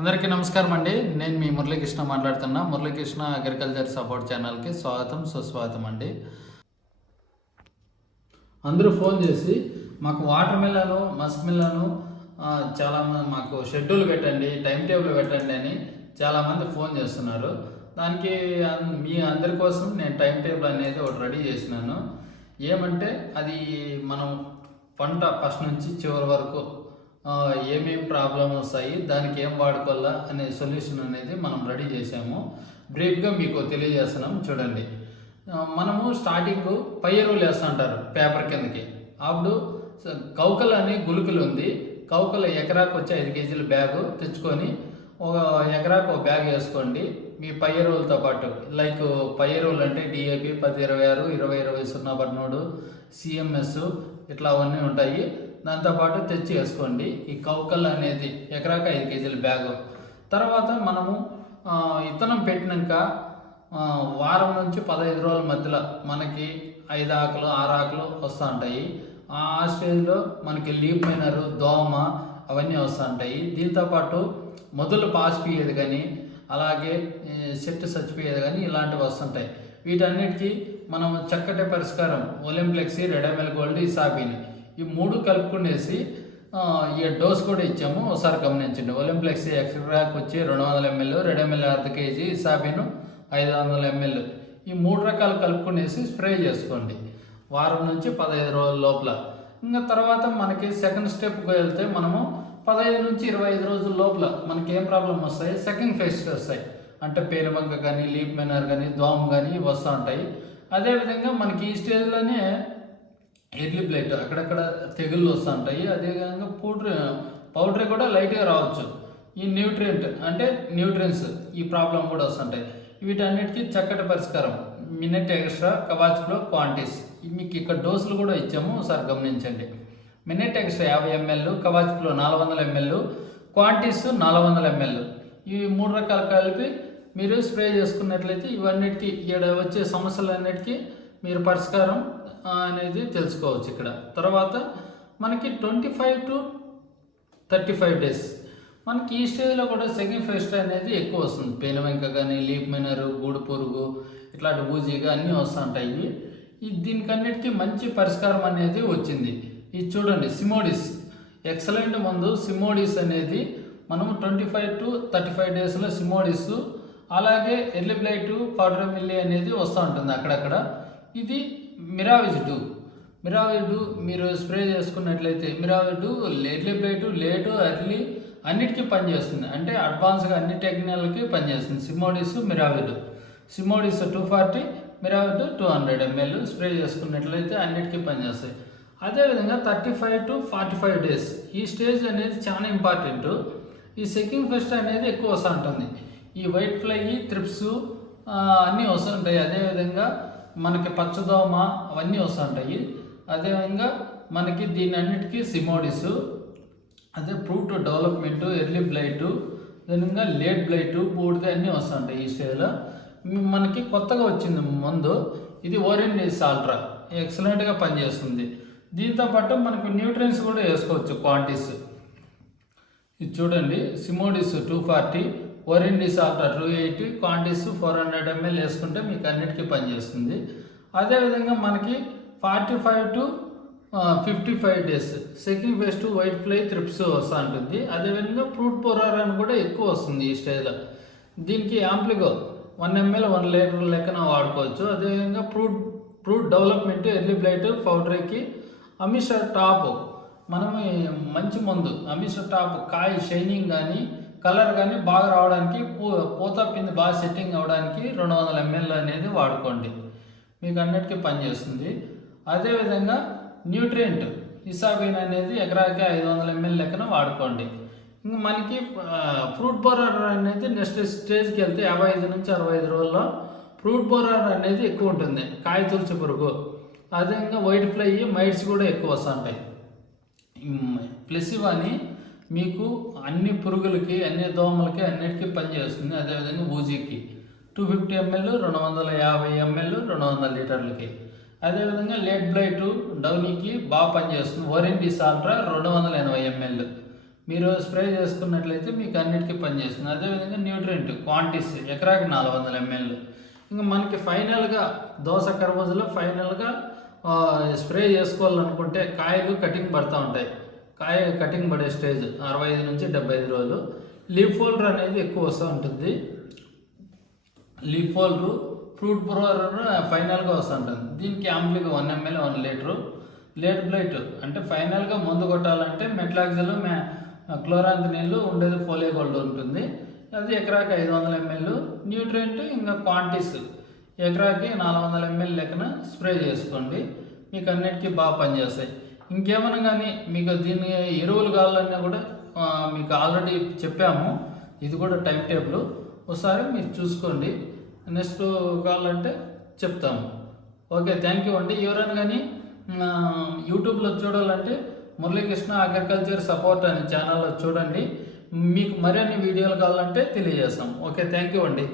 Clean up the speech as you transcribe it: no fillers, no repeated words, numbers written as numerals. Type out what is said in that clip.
అందరికీ నమస్కారం అండి. నేను మీ మురళీకృష్ణ మాట్లాడుతున్నా. మురళీకృష్ణ అగ్రికల్చర్ సపోర్ట్ ఛానల్కి స్వాగతం సుస్వాగతం అండి. అందరూ ఫోన్ చేసి మాకు వాటర్ మిల్లను మస్క్ మిల్లను చాలామంది మాకు షెడ్యూల్ పెట్టండి, టైం టేబుల్ పెట్టండి అని చాలామంది ఫోన్ చేస్తున్నారు. దానికి మీ అందరి కోసం నేను టైం టేబుల్ అనేది ఒకటి రెడీ చేసినాను. ఏమంటే అది మనం పంట ఫస్ట్ నుంచి చివరి వరకు ఏమేమి ప్రాబ్లం వస్తాయి, దానికి ఏం వాడుకోవాలా అనే సొల్యూషన్ అనేది మనం రెడీ చేసాము. బ్రీఫ్గా మీకు తెలియజేస్తున్నాం చూడండి. మనము స్టార్టింగ్ పై ఎరువులు వేస్తుంటారు పేపర్ కిందకి. అప్పుడు కౌకల్ అని గుళికలు ఉంది. కౌకలు ఎకరాకు వచ్చి 5 కేజీల బ్యాగు తెచ్చుకొని ఒక ఎకరాకు ఒక బ్యాగ్ వేసుకోండి మీ పై ఎరువులతో పాటు. లైక్ పై ఎరువులు అంటే డిఏపి 10-26, 20-20-0-13, సిఎంఎస్ ఇట్లా అవన్నీ ఉంటాయి. దాంతోపాటు తెచ్చి వేసుకోండి. ఈ కౌకల్ అనేది ఎకరాకు 5 కేజీల బ్యాగు. తర్వాత మనము విత్తనం పెట్టినాక వారం నుంచి 15 రోజుల మధ్యలో మనకి 5 ఆకులు 6 ఆకులు వస్తూ ఉంటాయి. ఆ స్టేజ్లో మనకి లీప్ మైనరు, దోమ అవన్నీ వస్తూ ఉంటాయి. దీంతోపాటు మొదలు పాసిపోయేది కానీ అలాగే చెట్టు చచ్చిపోయేది కానీ ఇలాంటివి వస్తుంటాయి. వీటన్నిటికీ మనం చక్కటి పరిష్కారం ఒలింప్లెక్సీ, రెడమెల్ గోల్డ్, ఇసాబిన్ ఈ 3 కలుపుకునేసి ఈ డోస్ కూడా ఇచ్చాము. ఒకసారి గమనించండి. ఒలింప్లెక్సీ ఎక్స్ట్రాక్ వచ్చి 200 ml, రెడమెల్ 1/2 kg, ఇసాబిన్ 500 ml ఈ 3 రకాలు కలుపుకునేసి స్ప్రే చేసుకోండి వారం నుంచి 15 రోజుల లోపల. ఇంకా తర్వాత మనకి సెకండ్ స్టెప్కి వెళ్తే మనము 15 నుంచి 25 రోజుల లోపల మనకి ఏం ప్రాబ్లం వస్తాయి, సెకండ్ ఫేజ్ వస్తాయి. అంటే పేనుబంక కానీ లీప్ మైనర్ కానీ దోమ కానీ వస్తూ ఉంటాయి. అదేవిధంగా మనకి ఈ స్టేజ్లోనే ఎర్లీ బ్లైట్ అక్కడక్కడ తెగుళ్ళు వస్తూ ఉంటాయి. అదేవిధంగా పౌడర్ కూడా లైట్గా రావచ్చు. ఈ న్యూట్రియన్స్ ఈ ప్రాబ్లం కూడా వస్తుంటాయి. వీటన్నిటికీ చక్కటి పరిష్కారం minute extra Kavach pro Quantis. మీకు ఇక్కడ డోసులు కూడా ఇచ్చాము, ఒకసారి గమనించండి. Minute extra 50 ml, Kavach pro 400 ml, Quantis 400 ml ఇవి 3 రకాలు కలిపి మీరు స్ప్రే చేసుకున్నట్లయితే ఇవన్నిటికీ ఇక్కడ వచ్చే సమస్యలన్నిటికీ మీరు పరిష్కారం అనేది తెలుసుకోవచ్చు ఇక్కడ. తర్వాత మనకి 25 to 35 days మనకి ఈ స్టేజ్లో కూడా సెకండ్ ఫేస్ట్ అనేది ఎక్కువ వస్తుంది. పేనుబంక కానీ లీప్ మైనరు, గూడు పురుగు ఇట్లాంటి బూజీగా అన్నీ వస్తుంటాయి. దీనికన్నిటికీ మంచి పరిష్కారం అనేది వచ్చింది. ఇది చూడండి, సిమోడిస్ ఎక్సలెంట్ మందు. సిమోడిస్ అనేది మనము 25 to 35 daysలో సిమోడిస్, అలాగే ఎర్లీ బ్లైట్ పౌడర్ మిల్లీ అనేది వస్తూ ఉంటుంది అక్కడక్కడ. ఇది మిరావిజ్ మీరు స్ప్రే చేసుకున్నట్లయితే మిరావిజ్ ఎర్లీ బ్లైట్, లేటు, ఎర్లీ అన్నిటికీ పనిచేస్తుంది. అంటే అడ్వాన్స్గా అన్ని టెక్నికల్కి పనిచేస్తుంది. సిమోడిస్ 240, మిరావిజ్ 200 ml స్ప్రే చేసుకున్నట్లయితే అన్నిటికీ పనిచేస్తాయి. అదేవిధంగా 35 to 45 days ఈ స్టేజ్ అనేది చాలా ఇంపార్టెంట్. ఈ సెకండ్ ఫెస్ట్ అనేది ఎక్కువ వస్తూ ఉంటుంది. ఈ వైట్ ఫ్లై, త్రిప్స్ అన్నీ వస్తుంటాయి. అదేవిధంగా మనకి పచ్చదోమ అవన్నీ వస్తుంటాయి. అదేవిధంగా మనకి దీని అన్నిటికీ సిమోడిస్, అదే ఫ్రూట్ డెవలప్మెంట్, ఎర్లీ బ్లైట్, అదేవిధంగా లేట్ బ్లైట్, బూడిద అన్నీ వస్తుంటాయి. ఈ స్టేజ్లో మనకి కొత్తగా వచ్చింది మందు, ఇది ఓరెండిస్ ఆల్ట్రా ఎక్సలెంట్గా పనిచేస్తుంది. దీంతోపాటు మనకు న్యూట్రియన్స్ కూడా వేసుకోవచ్చు. క్వాంటిస్ ఇది చూడండి, సిమోడిస్ 240, ఓరెండిస్ ఆల్ట్రా 280, క్వాంటిస్ 400 ml వేసుకుంటే మీకు అన్నిటికీ పనిచేస్తుంది. అదేవిధంగా మనకి 45 to 55 days second phase white fly, thrips వస్తూ ఉంటుంది. అదేవిధంగా ఫ్రూట్ పొరార్ అని కూడా ఎక్కువ వస్తుంది ఈ స్టేజ్లో. దీనికి యాంప్లిగో 1 ml 1 లీటర్ లెక్కన వాడుకోవచ్చు. అదేవిధంగా ఫ్రూట్ డెవలప్మెంట్, ఎర్లీ బ్లైట్ పౌడర్కి అమిషా టాప్ మనము మంచి మందు. అమిషా టాప్ కాయ షైనింగ్ కానీ కలర్ కానీ బాగా రావడానికి, పూత పిండి బాగా సెట్టింగ్ అవ్వడానికి 200 ml అనేది వాడుకోండి, మీకు అన్నిటికీ పనిచేస్తుంది. అదేవిధంగా న్యూట్రియంట్ ఇసాబిన్ అనేది ఎకరాకి 500 ml లెక్కన వాడుకోండి. ఇంకా మనకి ఫ్రూట్ బోరర్ అనేది నెక్స్ట్ స్టేజ్కి వెళ్తే 55 నుంచి 65 రోజుల్లో ఫ్రూట్ బోరర్ అనేది ఎక్కువ ఉంటుంది. కాయ తులసి పురుగు, అదేవిధంగా వైట్ ఫ్లై, మైట్స్ కూడా ఎక్కువ వస్తుంటాయి. ప్లెసివ్ అని మీకు అన్ని పురుగులకి, అన్ని దోమలకి అన్నిటికీ పనిచేస్తుంది. అదేవిధంగా బూజీకి 250 ml, 250 ml 200 లీటర్లకి. అదేవిధంగా లేట్ బ్లైట్ డౌనీకి బాగా పనిచేస్తుంది. ఓరెండిస్ ఆల్ట్రా 280 ml మీరు స్ప్రే చేసుకున్నట్లయితే మీకు అన్నిటికీ పనిచేస్తుంది. అదేవిధంగా న్యూట్రియంట్ క్వాంటిటీస్ ఎకరాకి 400 ml. ఇంకా మనకి ఫైనల్గా దోస కర్బూజలో ఫైనల్గా స్ప్రే చేసుకోవాలనుకుంటే కాయలు కటింగ్ పడుతూ ఉంటాయి. కాయ కటింగ్ పడే స్టేజ్ 65 నుంచి 75 రోజులు. లీఫ్ ఫోల్డర్ అనేది ఎక్కువ వస్తూ ఉంటుంది. లీఫ్ ఫోల్డరు ఫ్రూట్ బ్రోవర్ ఫైనల్గా వస్తుంటుంది. దీనికి యాంప్లీగా 1 ml 1 లీటరు. లేట్ బ్లైట్ అంటే ఫైనల్గా మందు కొట్టాలంటే మెట్లాక్సిల్ క్లోరాంథనిల్ ఉండేది ఫోలియో గోల్డ్ ఉంటుంది. అది ఎకరాకి 500 ml. న్యూట్రియంట్ ఇంకా క్వాంటిటీస్ ఎకరాకి 400 ml లెక్కన స్ప్రే చేసుకోండి. మీకు అన్నిటికీ బాగా పనిచేస్తాయి. ఇంకేమైనా కానీ మీకు దీన్ని ఎరువులు కావాలన్నా కూడా మీకు ఆల్రెడీ చెప్పాము. ఇది కూడా టైం టేబుల్ ఒకసారి మీరు చూసుకోండి. నెక్స్ట్ కావాలంటే చెప్తాము. ఓకే, థ్యాంక్ యూ అండి. ఎవరైనా కానీ యూట్యూబ్లో చూడాలంటే మురళీకృష్ణ అగ్రికల్చర్ సపోర్ట్ అనే ఛానల్లో చూడండి. మీకు మరిన్ని వీడియోలు కావాలంటే తెలియజేస్తాం. ఓకే, థ్యాంక్ యూ అండి.